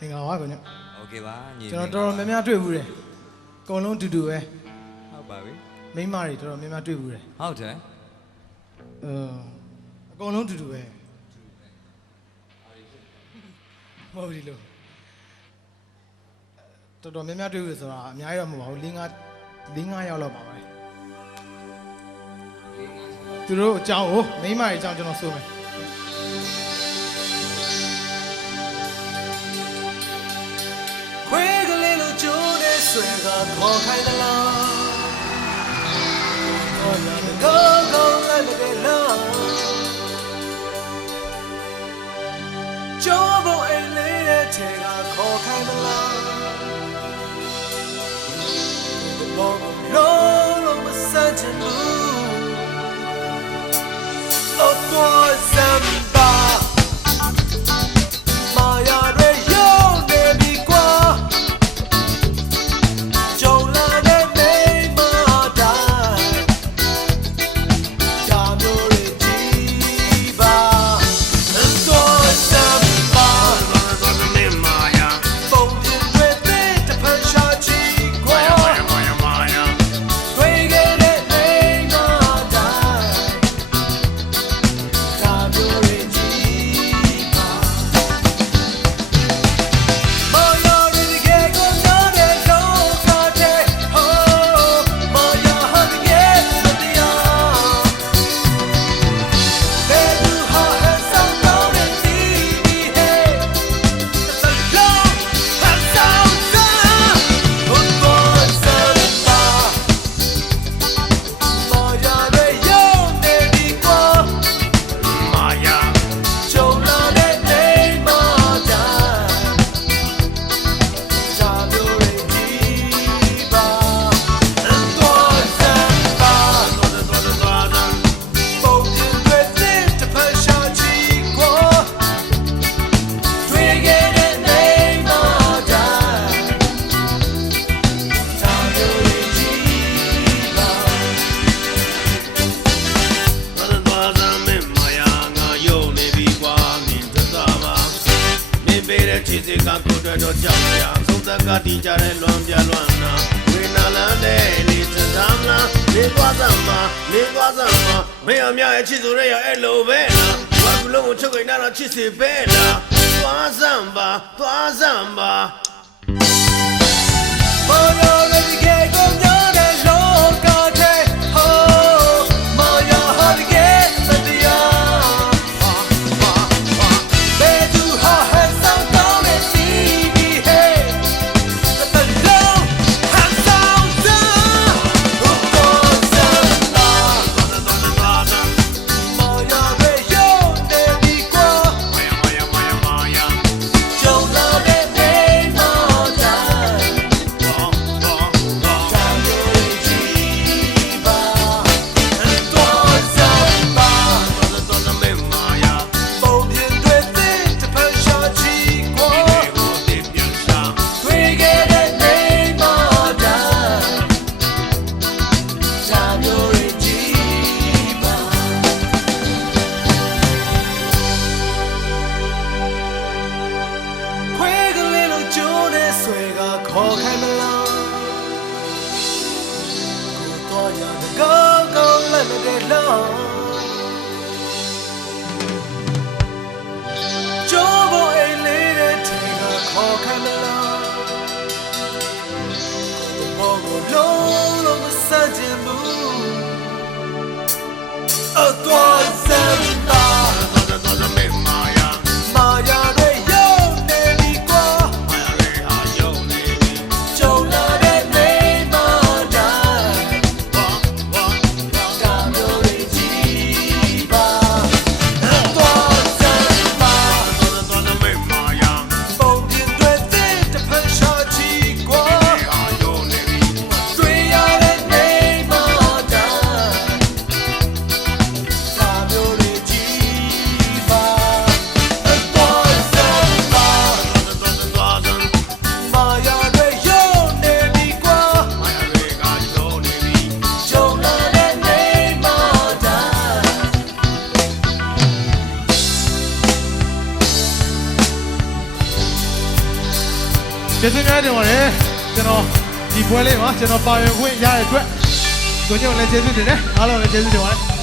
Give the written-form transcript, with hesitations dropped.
မင်္ဂလာပါခင်ဗျ โอเคပါညီ ကျွန်တော်တော်တော်များများတွေ့ဘူးတယ်အကုန်လုံးတူတူပဲ ဟုတ်ပါပြီ မိန်းမတွေတော်တော်များများတွေ့ဘူးတယ် ဟုတ်တယ် အကုန်လုံးတူတူပဲမဟုတ်ဘူးလို့တော်တော်များများတွေ့ဘူးဆိုတာအများကြီးတော့မဟုတ်ပါဘူး၄-၅ယောက်လောက်ပါပဲသူတို့အကြောင်းကိုမိန်းမတွေအကြောင်းကျွန်တော်ဆိုမယ်ခွေးကလေးလိုကျိုးတဲ့ဆွေကခေါ်ခိုင်းသလားခေါ်ရတယ်ကောင်းလိုက်မတဲ့လားကျိုးဖို့အိမ်လေးတဲ့ချေကခေါ်ခိုင်းသလားဘောလုံးလုံးမဆန့်ချင်ဘူးOh, toi, Zamba. Maya Rayo, baby, qua. Jola, ne, mada. Jamore, jiba. Toi, Zamba. Maya. Bongin, with it, the Persha, qua. Maya. Bring it, mada. Chise ka kodo do jauya Sonsa ka tijare luan pia luan na Wina lan de ni tsam na Ni kwa zamba Mea mea e chisu re ya e lo be na Wakulong u chokai na na chise be na Twa zamba Maya ready get go down and long got it oh Maya how to get the They do her hands down down and see me hey the long hands down down Maya re yo ne bi qua Maya Don't love it they know that Call him along. Go, let me get long. Jobo a lady take a call him along. The bogo low on the surgeon moon. A thought Santa. Maya re yo ne mi qua. Jola re ne ma da. Jamore ji ကျေးဇူးများတင်ပါတယ်ကျွန်တော်ဒီပွဲလေးမှာကျွန်တော်ပါဝင်ခွင့်ရတဲ့အတွက်ကိုညို့လည်းကျေးဇူးတင်တယ်အားလုံးလည်းကျေးဇူးတင်ပါတယ်